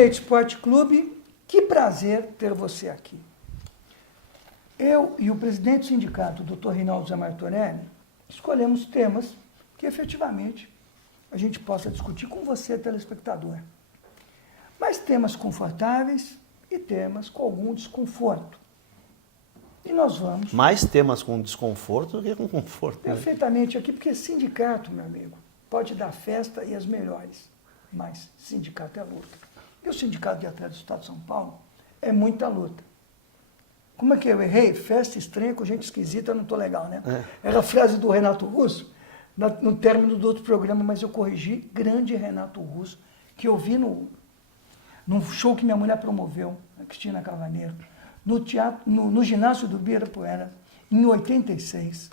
Create Sport Clube, que prazer ter você aqui. Eu e o presidente do sindicato, o Dr. Reinaldo Zé Martorelli, escolhemos temas que efetivamente a gente possa discutir com você, telespectador. Mas temas confortáveis e temas com algum desconforto. E nós vamos... Mais temas com desconforto do que com conforto. Perfeitamente aqui, porque sindicato, meu amigo, pode dar festa e as melhores, mas sindicato é luta. E o Sindicato de Atletas do Estado de São Paulo é muita luta. Como é que eu errei? Festa estranha com gente esquisita, não estou legal, né? Era a frase do Renato Russo, no término do outro programa, mas eu corrigi, grande Renato Russo, que eu vi num show que minha mulher promoveu, a Cristina Cavaneiro, no ginásio do Ibirapuera, em 86,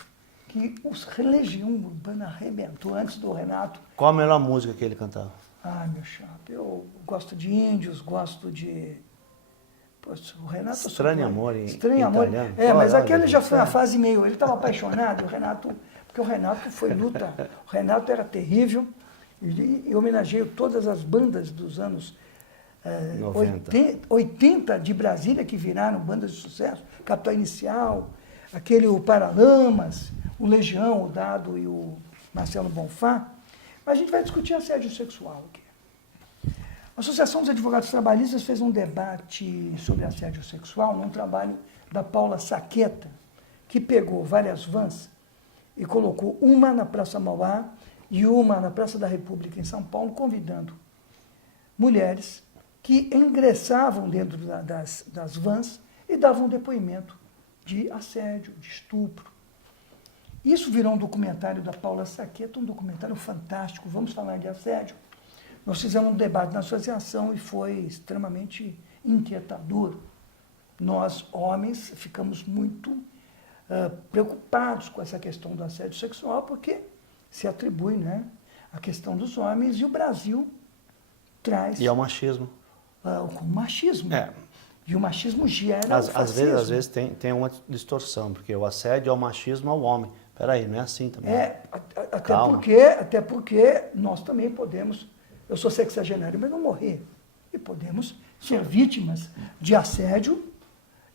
que os Legião Urbana arrebentou antes do Renato. Qual a melhor música que ele cantava? Ah, meu chapa, eu gosto de Índios, gosto de... Poxa, o Renato... Estranho Amor em italiano. Mas aquele já foi uma fase meio... Ele estava apaixonado, o Renato... Porque o Renato foi luta. O Renato era terrível. E homenageio todas as bandas dos anos 80 de Brasília, que viraram bandas de sucesso. Capital Inicial, o Paralamas, o Legião, o Dado e o Marcelo Bonfá. Mas a gente vai discutir assédio sexual aqui. A Associação dos Advogados Trabalhistas fez um debate sobre assédio sexual num trabalho da Paula Saqueta, que pegou várias vans e colocou uma na Praça Mauá e uma na Praça da República, em São Paulo, convidando mulheres que ingressavam dentro das vans e davam depoimento de assédio, de estupro. Isso virou um documentário da Paula Saqueta, um documentário fantástico, vamos falar de assédio. Nós fizemos um debate na associação e foi extremamente inquietador. Nós, homens, ficamos muito preocupados com essa questão do assédio sexual, porque se atribui, né, a questão dos homens, e o Brasil traz... E ao machismo. O machismo. E o machismo gera o fascismo. Às vezes tem uma distorção, porque o assédio é o machismo ao homem. Peraí, não é assim também. Até porque nós também podemos... Eu sou sexagenário, mas não morri. E podemos ser vítimas de assédio.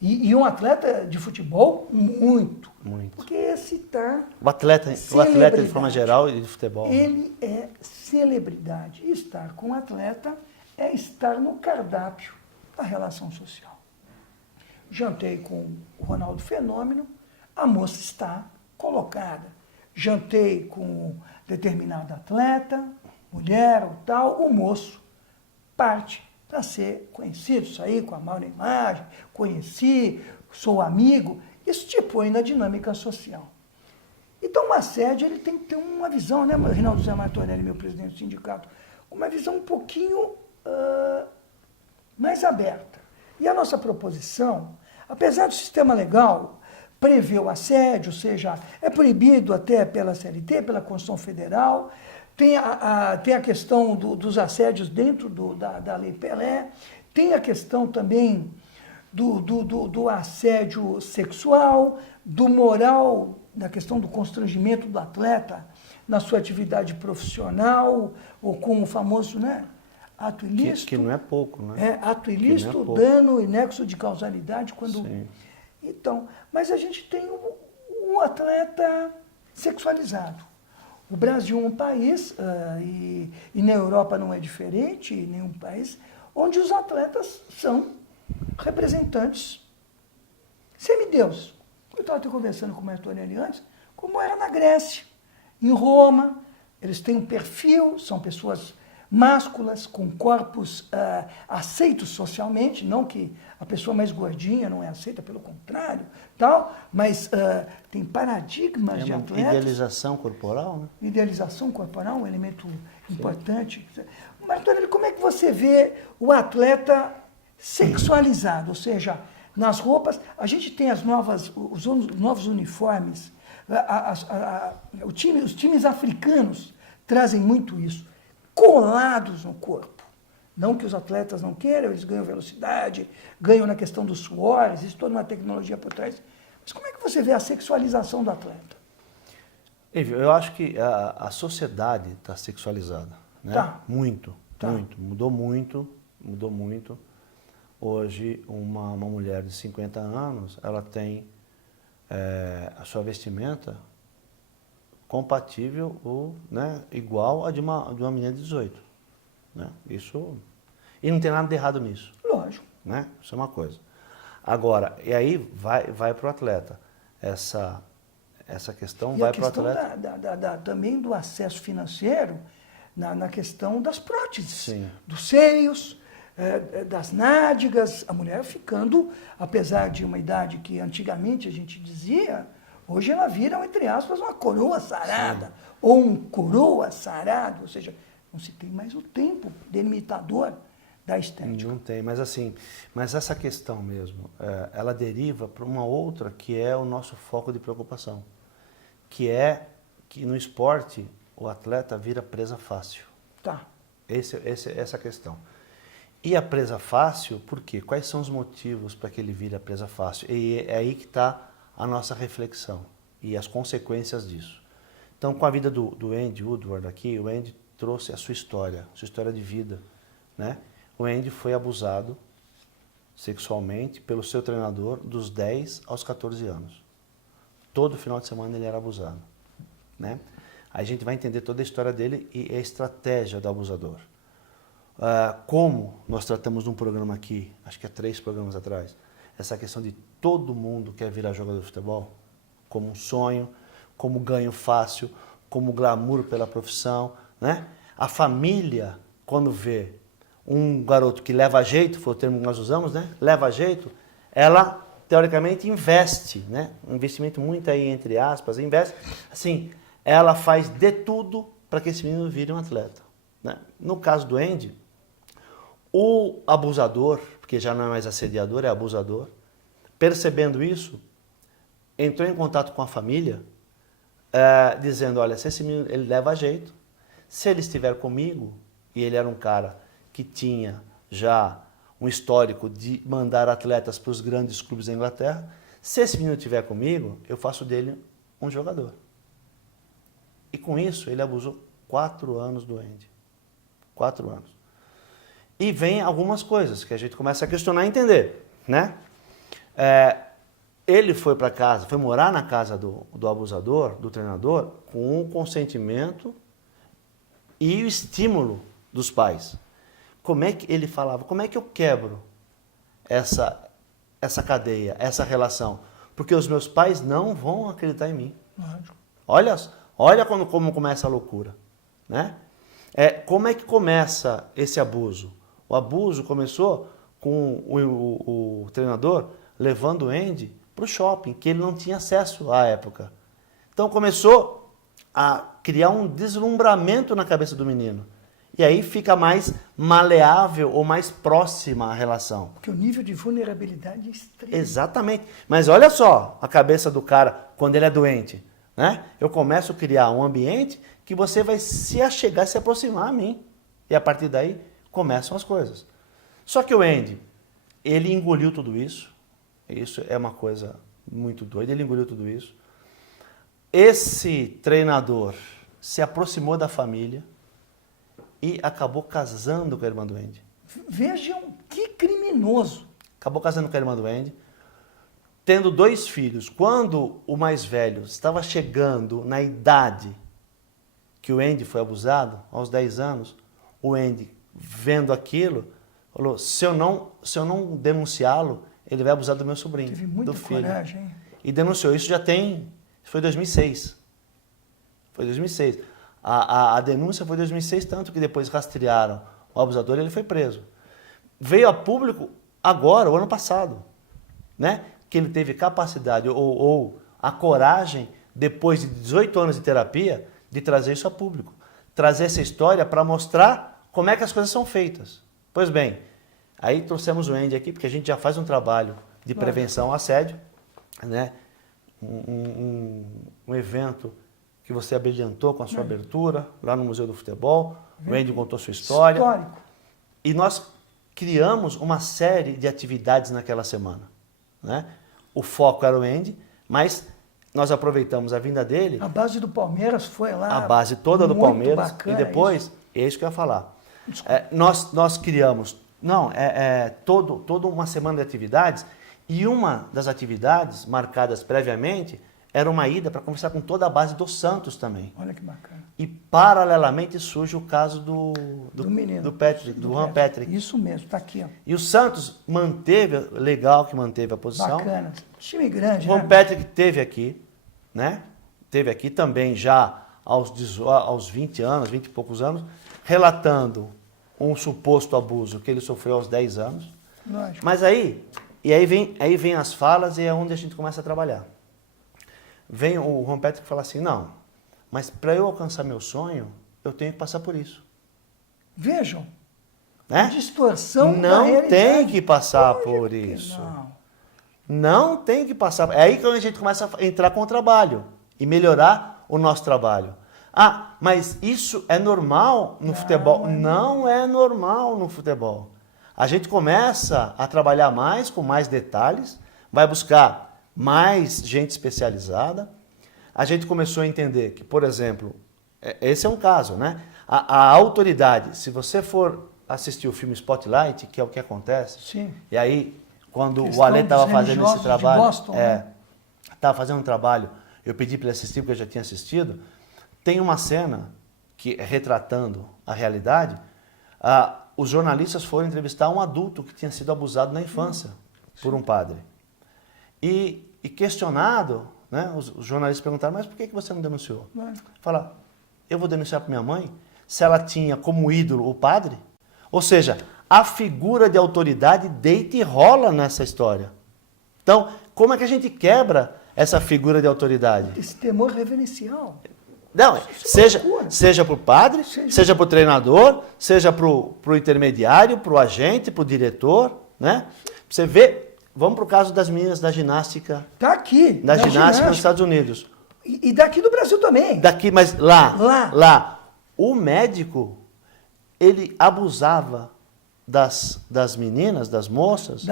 E um atleta de futebol, muito. Muito. Porque esse está... O atleta, de forma geral, e de futebol. Ele é celebridade. E estar com o atleta é estar no cardápio da relação social. Jantei com o Ronaldo Fenômeno, a moça está colocada. Jantei com determinado atleta, mulher ou tal, o moço parte para ser conhecido, sair com a mão na imagem, conheci, sou amigo, isso te põe na dinâmica social. Então o assédio ele tem que ter uma visão, né, Reinaldo Zé Martorelli, meu presidente do sindicato, uma visão um pouquinho mais aberta. E a nossa proposição, apesar do sistema legal prever o assédio, ou seja, é proibido até pela CLT, pela Constituição Federal, tem a questão dos assédios dentro da Lei Pelé, tem a questão também do assédio sexual, do moral, da questão do constrangimento do atleta na sua atividade profissional, ou com o famoso, né, ato ilícito. Que não é pouco, né? Ato ilícito, dano e nexo de causalidade. Sim. Então, mas a gente tem um atleta sexualizado. O Brasil é um país, e na Europa não é diferente, em nenhum país, onde os atletas são representantes semideuses. Eu estava até conversando com o Martorelli antes, como era na Grécia, em Roma, eles têm um perfil, são pessoas másculas, com corpos aceitos socialmente, não que a pessoa mais gordinha não é aceita, pelo contrário, tal, mas tem paradigmas de atletas. Idealização corporal, né? Idealização corporal, um elemento importante. Martorelli, como é que você vê o atleta sexualizado? Ou seja, nas roupas, a gente tem os novos uniformes, os times africanos trazem muito isso, colados no corpo. Não que os atletas não queiram, eles ganham velocidade, ganham na questão dos suores, existe toda uma tecnologia por trás. Mas como é que você vê a sexualização do atleta? Eu acho que a sociedade está sexualizada, né? Tá. Muito. Mudou muito. mudou muito. Hoje, uma mulher de 50 anos, ela tem a sua vestimenta compatível ou, né, igual a de uma menina de 18. Né? Isso, e não tem nada de errado nisso. Lógico. Né? Isso é uma coisa. Agora, e aí vai para o atleta. Essa questão E vai a para o questão atleta. também do acesso financeiro na questão das próteses, Sim. dos seios, das nádegas, a mulher ficando, apesar de uma idade que antigamente a gente dizia, hoje ela vira, entre aspas, uma coroa sarada, Sim. ou um coroa sarado, ou seja, não se tem mais o tempo delimitador da estética. Não tem, mas assim, mas essa questão mesmo, ela deriva para uma outra que é o nosso foco de preocupação, que é que no esporte o atleta vira presa fácil. Tá. Essa questão. E a presa fácil, por quê? Quais são os motivos para que ele vire a presa fácil? E é aí que está a nossa reflexão e as consequências disso. Então, com a vida do Andy Woodward aqui, o Andy trouxe a sua história de vida, né? O Andy foi abusado sexualmente pelo seu treinador dos 10 aos 14 anos. Todo final de semana ele era abusado, né? Aí a gente vai entender toda a história dele e a estratégia do abusador. Como nós tratamos num programa aqui, acho que há 3 programas atrás, essa questão de todo mundo quer virar jogador de futebol, como um sonho, como ganho fácil, como glamour pela profissão, né? A família, quando vê um garoto que leva jeito, foi o termo que nós usamos, né? Leva jeito, ela teoricamente investe, né? Um investimento muito aí entre aspas, investe, assim, ela faz de tudo para que esse menino vire um atleta, né? No caso do Andy, o abusador, porque já não é mais assediador, é abusador, percebendo isso, entrou em contato com a família, dizendo, olha, se esse menino ele leva jeito, se ele estiver comigo, e ele era um cara que tinha já um histórico de mandar atletas para os grandes clubes da Inglaterra, se esse menino estiver comigo, eu faço dele um jogador. E com isso, ele abusou 4 anos do Andy. 4 anos. E vem algumas coisas que a gente começa a questionar e entender, né? Ele foi para casa, foi morar na casa do abusador, do treinador, com o consentimento e o estímulo dos pais. Como é que ele falava? Como é que eu quebro essa cadeia, essa relação? Porque os meus pais não vão acreditar em mim. Lógico. Olha como começa a loucura, né? Como é que começa esse abuso? O abuso começou com o treinador levando o Andy para o shopping, que ele não tinha acesso à época. Então começou a criar um deslumbramento na cabeça do menino. E aí fica mais maleável ou mais próxima a relação. Porque o nível de vulnerabilidade é extremo. Exatamente. Mas olha só a cabeça do cara quando ele é doente, né? Eu começo a criar um ambiente que você vai se achegar, se aproximar a mim. E a partir daí começam as coisas. Só que o Andy, ele engoliu tudo isso. Isso é uma coisa muito doida. Ele engoliu tudo isso. Esse treinador se aproximou da família e acabou casando com a irmã do Andy. Vejam que criminoso. Acabou casando com a irmã do Andy, tendo 2 filhos. Quando o mais velho estava chegando na idade que o Andy foi abusado, aos 10 anos, o Andy, vendo aquilo, falou, se eu não denunciá-lo, ele vai abusar do meu sobrinho, Teve muita do filho. coragem, hein? E denunciou. Isso foi 2006. Foi 2006. A denúncia foi em 2006, tanto que depois rastrearam o abusador e ele foi preso. Veio a público agora, o ano passado, né? Que ele teve capacidade ou a coragem, depois de 18 anos de terapia, de trazer isso a público. Trazer essa história para mostrar como é que as coisas são feitas. Pois bem, aí trouxemos o Andy aqui, porque a gente já faz um trabalho de prevenção ao assédio, né? Um evento que você abrilhantou com a sua abertura, lá no Museu do Futebol. O Andy contou sua história. Histórico. E nós criamos uma série de atividades naquela semana, né? O foco era o Andy, mas nós aproveitamos a vinda dele. A base do Palmeiras foi lá. A base toda do muito Palmeiras. Bacana, e depois, isso. é isso que eu ia falar. Nós criamos Não, toda uma semana de atividades, e uma das atividades marcadas previamente era uma ida para conversar com toda a base do Santos também. Olha que bacana. E paralelamente surge o caso do menino. do Patrick, do Juan Patrick. Isso mesmo, está aqui, ó. E o Santos manteve, legal que manteve a posição. Bacana. Time grande, O Juan né? Patrick teve aqui, né? Teve aqui também já aos 20 anos, 20 e poucos anos, relatando um suposto abuso que ele sofreu aos 10 anos. Lógico. Mas aí vem as falas e é onde a gente começa a trabalhar. Vem o Juan Patrick fala assim, não, mas para eu alcançar meu sonho, eu tenho que passar por isso. Vejam, Né? a distorção da Não realidade. tem que passar Lógico por que isso. Não. Não tem que passar. É aí que a gente começa a entrar com o trabalho e melhorar o nosso trabalho. Ah, mas isso é normal no futebol? Não é normal no futebol. A gente começa a trabalhar mais, com mais detalhes, vai buscar mais gente especializada. A gente começou a entender que, por exemplo, esse é um caso, né? A autoridade, se você for assistir o filme Spotlight, que é o que acontece, Sim. e aí, quando Questão o Ale estava dos fazendo esse religiosos de trabalho, Boston, né? estava fazendo um trabalho, eu pedi para ele assistir, porque eu já tinha assistido, tem uma cena que retratando a realidade, os jornalistas foram entrevistar um adulto que tinha sido abusado na infância por um padre. E questionado, né, os jornalistas perguntaram, mas por que você não denunciou? Fala, eu vou denunciar para minha mãe se ela tinha como ídolo o padre? Ou seja, a figura de autoridade deita e rola nessa história. Então, como é que a gente quebra essa figura de autoridade? Esse temor reverencial. Não, seja para o padre, seja para o treinador, seja para o intermediário, para o agente, para o diretor, né? Você vê, vamos para o caso das meninas da ginástica. Está aqui. Da ginástica nos Estados Unidos. E daqui do Brasil também. Daqui, mas lá, o médico, ele abusava das meninas, das moças.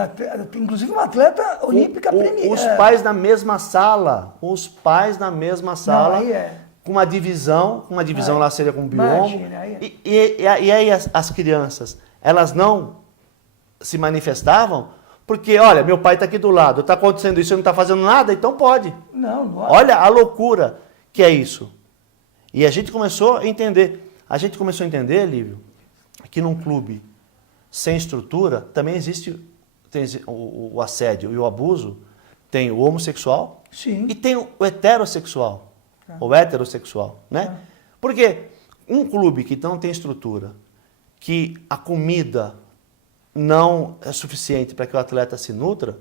Inclusive uma atleta olímpica premiada. Os pais na mesma sala. Os pais na mesma sala. Não, aí com uma divisão lá seria com biombo. E aí as crianças, elas não se manifestavam, porque, olha, meu pai está aqui do lado, está acontecendo isso, eu não está fazendo nada, então pode. Não. Olha a loucura que é isso. E a gente começou a entender. Lívio, que num clube sem estrutura também existe o assédio e o abuso. Tem o homossexual. Sim. E tem o heterossexual. O heterossexual, né? Porque um clube que não tem estrutura, que a comida não é suficiente para que o atleta se nutra,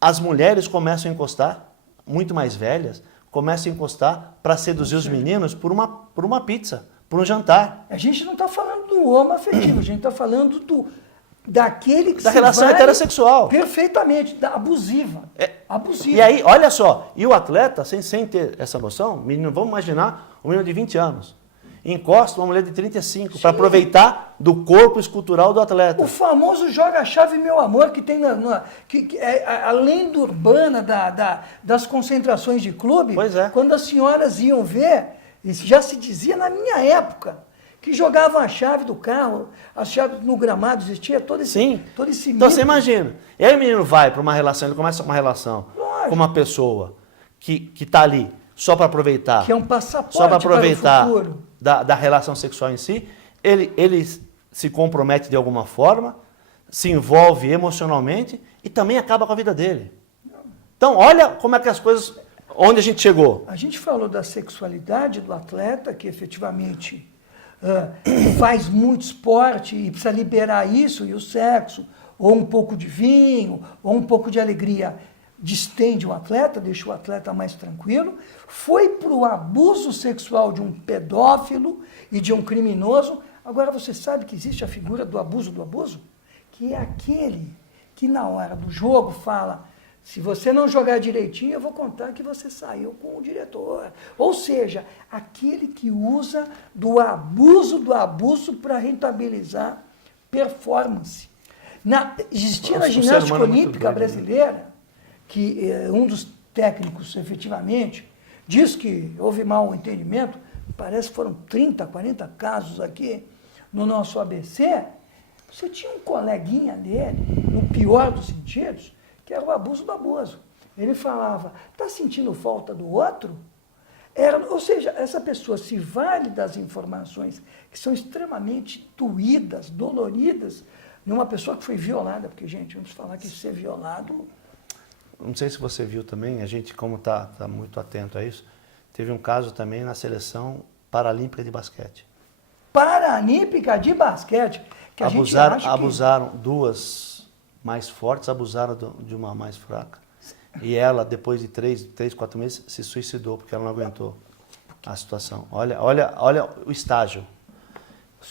as mulheres começam a encostar, muito mais velhas, começam a encostar para seduzir os meninos por uma pizza, por um jantar. A gente não está falando do homo afetivo, a gente está falando daquele que da relação heterossexual. Perfeitamente, abusiva. Abusiva. E aí, olha só, e o atleta, sem ter essa noção, menino, vamos imaginar um menino de 20 anos, encosta uma mulher de 35 para aproveitar do corpo escultural do atleta. O famoso joga-chave meu amor, que tem que é a lenda urbana das concentrações de clube. Pois é. Quando as senhoras iam ver, isso já se dizia na minha época, que jogavam a chave do carro, as chaves no gramado, existia todo esse Então mito. você imagina, e aí o menino vai para uma relação, ele começa uma relação com uma pessoa que está ali só para aproveitar. Que é um passaporte só para aproveitar para o futuro. Da relação sexual em si, ele se compromete de alguma forma, se envolve emocionalmente e também acaba com a vida dele. Então olha como é que as coisas, onde a gente chegou. A gente falou da sexualidade do atleta, que efetivamente faz muito esporte e precisa liberar isso, e o sexo, ou um pouco de vinho, ou um pouco de alegria, distende o atleta, deixa o atleta mais tranquilo. Foi para o abuso sexual de um pedófilo e de um criminoso. Agora você sabe que existe a figura do abuso, que é aquele que na hora do jogo fala: se você não jogar direitinho, eu vou contar que você saiu com o diretor. Ou seja, aquele que usa do abuso para rentabilizar performance. Existia na ginástica olímpica brasileira, que um dos técnicos, efetivamente, diz que houve mau entendimento, parece que foram 30, 40 casos aqui no nosso ABC, Você tinha um coleguinha dele, no pior dos sentidos, que era o abuso do abuso. Ele falava, está sentindo falta do outro? Ou seja, essa pessoa se vale das informações que são extremamente doídas, doloridas, numa pessoa que foi violada. Porque, gente, vamos falar que ser violado... Não sei se você viu também, a gente como está muito atento a isso, teve um caso também na seleção paralímpica de basquete. Paralímpica de basquete, que a gente acha que... Abusaram, duas mais fortes abusaram de uma mais fraca. E ela, depois de 3, 4 meses, se suicidou porque ela não aguentou a situação. Olha o estágio.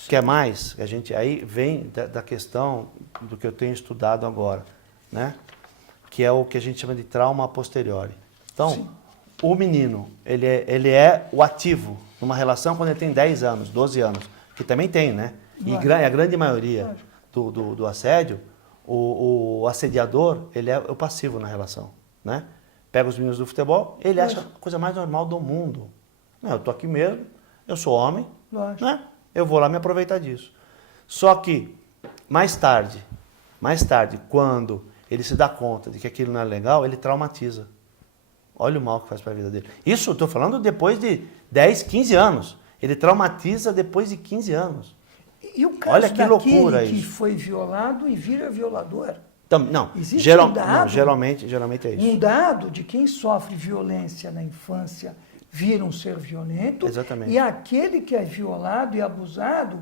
Quer mais? A gente aí vem da questão do que eu tenho estudado agora, né? Que é o que a gente chama de trauma a posteriori. Então, sim, o menino, ele é o ativo numa relação quando ele tem 10 anos, 12 anos, que também tem, né? E a grande maioria do assédio, o assediador, ele é o passivo na relação, né? Pega os meninos do futebol, ele acha a coisa mais normal do mundo. Não, eu tô aqui mesmo, eu sou homem, né? Eu vou lá me aproveitar disso. Só que, mais tarde, quando ele se dá conta de que aquilo não é legal, ele traumatiza. Olha o mal que faz para a vida dele. Isso eu estou falando depois de 10, 15 anos. Ele traumatiza depois de 15 anos. E o caso olha que loucura que isso. foi violado e vira violador? Não, geralmente é isso. Um dado de quem sofre violência na infância vira um ser violento. Exatamente. E aquele que é violado e abusado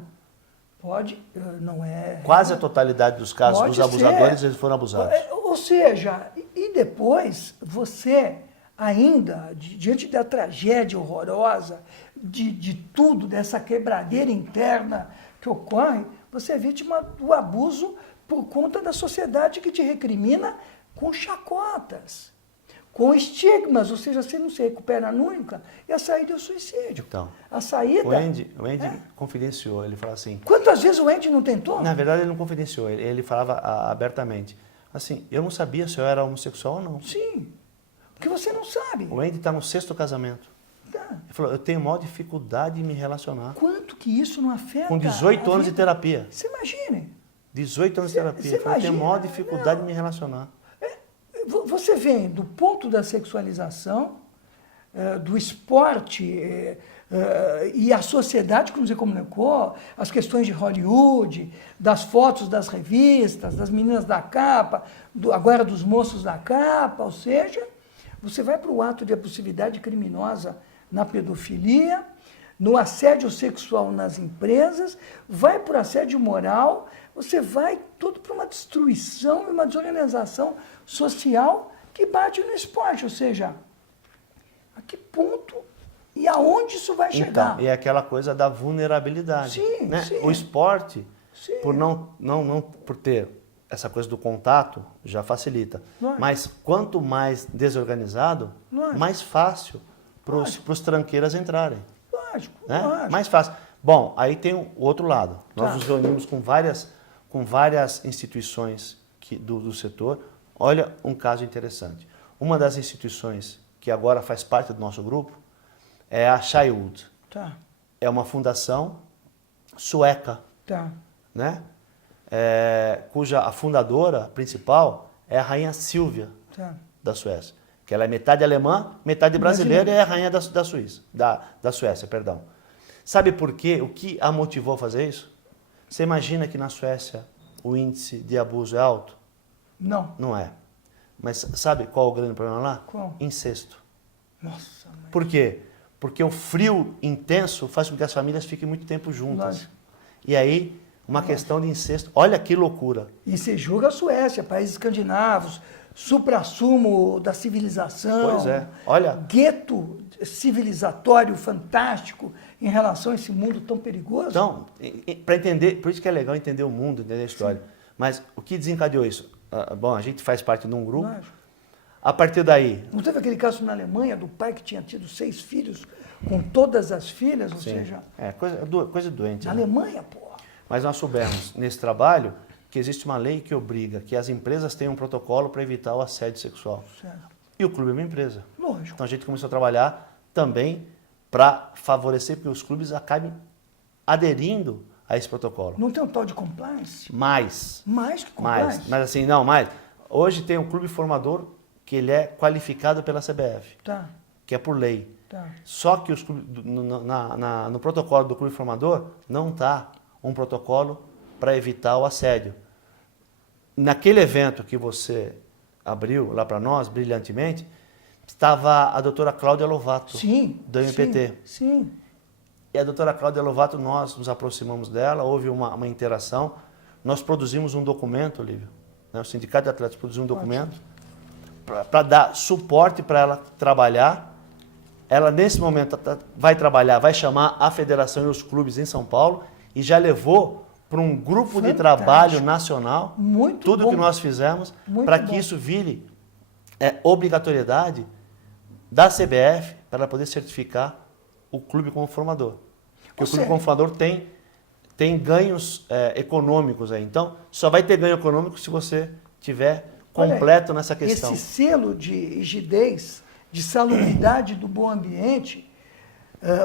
pode, não é... Quase a totalidade dos casos dos abusadores, eles foram abusados. Ou seja, e depois você ainda, diante da tragédia horrorosa, de tudo, dessa quebradeira interna que ocorre, você é vítima do abuso por conta da sociedade que te recrimina com chacotas, com estigmas, ou seja, você não se recupera nunca, e a saída é o suicídio. Então, a saída... O Andy confidenciou, ele falou assim... Quantas vezes o Andy não tentou? Na verdade, ele não confidenciou, ele falava abertamente. Assim, eu não sabia se eu era homossexual ou não. Sim, porque você não sabe. O Andy está no 6º casamento. Tá. Ele falou, eu tenho maior dificuldade em me relacionar. Quanto que isso não afeta? Com 18 anos de terapia. Você imagine. 18 anos de terapia. Eu tenho maior dificuldade em me relacionar. Você vem do ponto da sexualização, do esporte e a sociedade que nos comunicou, as questões de Hollywood, das fotos das revistas, das meninas da capa, agora dos moços da capa, ou seja, você vai para o ato de abusividade criminosa na pedofilia, no assédio sexual nas empresas, vai para o assédio moral, você vai tudo para uma destruição e uma desorganização social que bate no esporte, ou seja, a que ponto e aonde isso vai chegar? Então, é aquela coisa da vulnerabilidade. Sim, né? sim. O esporte, Sim. por ter essa coisa do contato, já facilita. Lógico. Mas quanto mais desorganizado, Lógico. mais fácil para os tranqueiras entrarem. Lógico, Né? lógico. Mais fácil. Bom, aí tem o outro lado. Nós Tá. nos reunimos com várias instituições do setor. Olha um caso interessante. Uma das instituições que agora faz parte do nosso grupo é a Childhood. Tá, É uma fundação sueca, tá. né? Cuja a fundadora principal é a rainha Silvia Tá. da Suécia. Que ela é metade alemã, metade brasileira e é a rainha da Suécia, perdão. Sabe por quê? O que a motivou a fazer isso? Você imagina que na Suécia o índice de abuso é alto? Não. Não é. Mas sabe qual é o grande problema lá? Qual? Incesto. Nossa, mãe. Por quê? Porque o frio intenso faz com que as famílias fiquem muito tempo juntas. Lógico. E aí, uma questão de incesto. Olha que loucura. E você julga a Suécia, países escandinavos, suprassumo da civilização. Pois é. Olha. Gueto civilizatório fantástico em relação a esse mundo tão perigoso. Então, para entender, por isso que é legal entender o mundo, entender a história. Sim. Mas o que desencadeou isso? Bom, a gente faz parte de um grupo. Lógico. A partir daí... Não teve aquele caso na Alemanha do pai que tinha tido 6 filhos com todas as filhas? Ou Sim. seja... coisa doente. Na né? Alemanha, porra. Mas nós soubemos, nesse trabalho, que existe uma lei que obriga que as empresas tenham um protocolo para evitar o assédio sexual. Certo. E o clube é uma empresa. Lógico. Então a gente começou a trabalhar também para favorecer que os clubes acabem aderindo a esse protocolo. Não tem um tal de compliance? Mais. Mais que compliance? Mais. Mas assim, não, mais. Hoje tem um clube formador que ele é qualificado pela CBF, Tá, que é por lei. tá. Só que os clubes, no protocolo do clube formador não está um protocolo para evitar o assédio. Naquele evento que você abriu lá para nós, brilhantemente, estava a doutora Cláudia Lovato, Sim. do MPT. Sim. E a doutora Cláudia Lovato, nós nos aproximamos dela, houve uma interação. Nós produzimos um documento, Lívia, né? O Sindicato de Atletas produziu um documento para dar suporte para ela trabalhar. Ela, nesse momento, vai trabalhar, vai chamar a federação e os clubes em São Paulo e já levou para um grupo de trabalho nacional Muito tudo bom. que nós fizemos Muito para que bom. isso vire obrigatoriedade da CBF para ela poder certificar o clube como formador. Porque o clube como formador tem ganhos econômicos aí. Então, só vai ter ganho econômico se você tiver completo nessa questão. Esse selo de rigidez, de salubridade do bom ambiente,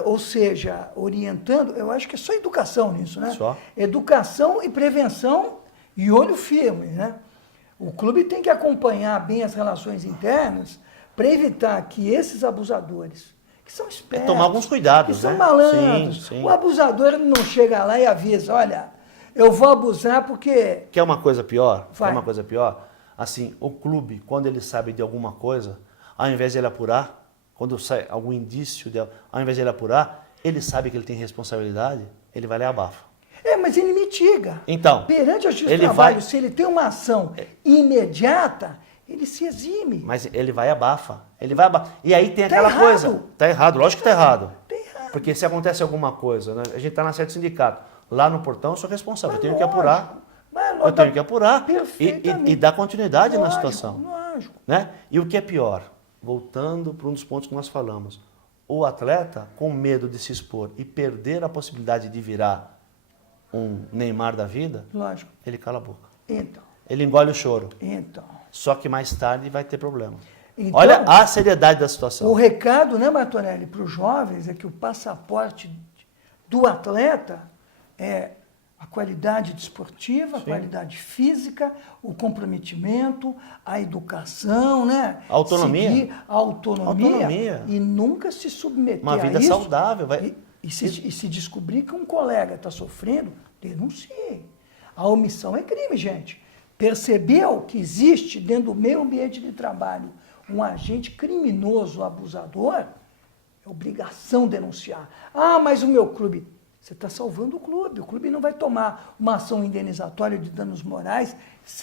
ou seja, orientando, eu acho que é só educação nisso, né? Só. Educação e prevenção e olho firme, né? O clube tem que acompanhar bem as relações internas para evitar que esses abusadores, que são espertos, tomar alguns cuidados, que são né? malandros, Sim. o abusador ele não chega lá e avisa, olha, eu vou abusar porque... Quer uma coisa pior? Vai. Quer uma coisa pior? Assim, o clube, quando ele sabe de alguma coisa, ao invés de ele apurar, quando sai algum indício, ao invés de ele apurar, ele sabe que ele tem responsabilidade, ele vai lá e abafa. Mas ele mitiga. Então, perante a justiça do ele trabalho, vai- se ele tem uma ação imediata, ele se exime. Mas ele vai e abafa. Ele vai abafa. E aí tem Tá aquela errado. coisa. Tá errado, lógico que tá errado. Tá errado. Porque se acontece alguma coisa, né? A gente está na sede do sindicato. Lá no portão eu sou responsável, eu tenho que Lógico. apurar. Mas Eu tenho que apurar Perfeitamente. e dar continuidade na Lógico, situação. Lógico. Né? E o que é pior, voltando para um dos pontos que nós falamos, o atleta com medo de se expor e perder a possibilidade de virar um Neymar da vida, Lógico. ele cala a boca. Então, Ele engole o choro. então. Só que mais tarde vai ter problema. Então, Olha a seriedade da situação. o recado, né, Martonelli, para os jovens é que o passaporte do atleta é a qualidade desportiva, a qualidade física, o comprometimento, a educação, né? A autonomia. Seguir a autonomia. Autonomia. E nunca se submeter Uma vida a isso. saudável. E se descobrir que um colega está sofrendo, denuncie. A omissão é crime, gente. Percebeu que existe dentro do meio ambiente de trabalho um agente criminoso, abusador, é obrigação denunciar. Ah, mas o meu clube... Você está salvando o clube não vai tomar uma ação indenizatória de danos morais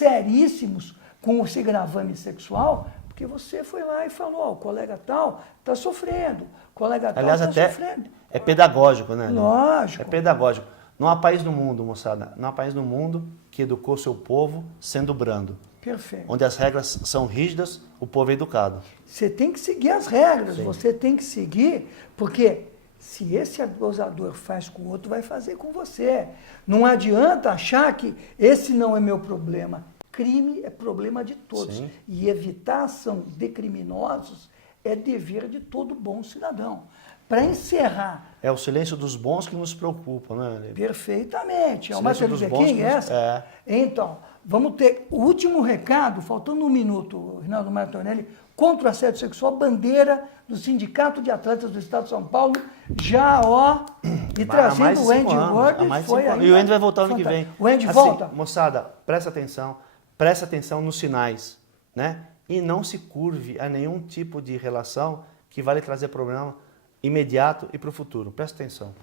seríssimos com esse gravame sexual, porque você foi lá e falou, ó, o colega tal está sofrendo, o colega tal Aliás, está até sofrendo. é pedagógico, né? Lili? Lógico. É pedagógico. Não há país no mundo, moçada, não há país no mundo que educou seu povo sendo brando. Perfeito. Onde as regras são rígidas, o povo é educado. Você tem que seguir as regras, Sim. você tem que seguir, porque se esse abusador faz com o outro, vai fazer com você. Não adianta achar que esse não é meu problema. Crime é problema de todos. Sim. E evitar a ação de criminosos é dever de todo bom cidadão. Para encerrar, É o silêncio dos bons que nos preocupa, né, Lili? perfeitamente, é o Silêncio Martin dos Luther bons King que nos- essa? é. Então, vamos ter o último recado, faltando um minuto, Rinaldo Martonelli, contra o assédio sexual, bandeira do Sindicato de Atletas do Estado de São Paulo, já, ó, e Há mais trazendo de o 5 Andy anos, há Ward, mais de foi 5 anos. ainda E o Andy vai voltar ano que vem. fantástico. O Andy Assim, volta? Moçada, presta atenção nos sinais, né? E não se curve a nenhum tipo de relação que vai lhe trazer problema imediato e para o futuro. Presta atenção.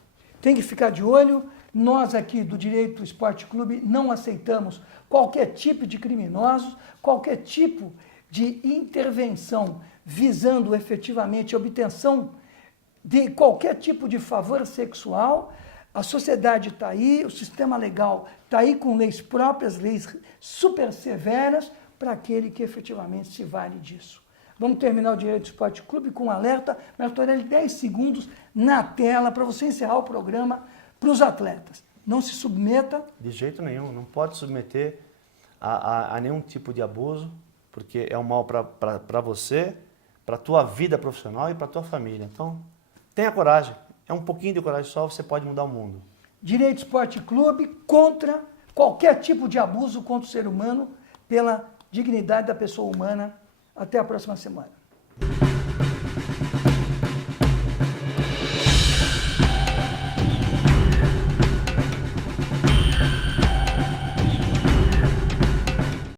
Tem que ficar de olho. Nós aqui do Direito Esporte Clube não aceitamos qualquer tipo de criminosos, qualquer tipo de intervenção visando efetivamente a obtenção de qualquer tipo de favor sexual. A sociedade está aí, o sistema legal está aí com leis próprias, leis super severas para aquele que efetivamente se vale disso. Vamos terminar o Direito Esporte Clube com um alerta. Martorelli, 10 segundos na tela para você encerrar o programa para os atletas. Não se submeta. De jeito nenhum, não pode submeter a nenhum tipo de abuso, porque é um mal para você, para a tua vida profissional e para a tua família. Então, tenha coragem. É um pouquinho de coragem só, você pode mudar o mundo. Direito Esporte Clube contra qualquer tipo de abuso contra o ser humano pela dignidade da pessoa humana. Até a próxima semana.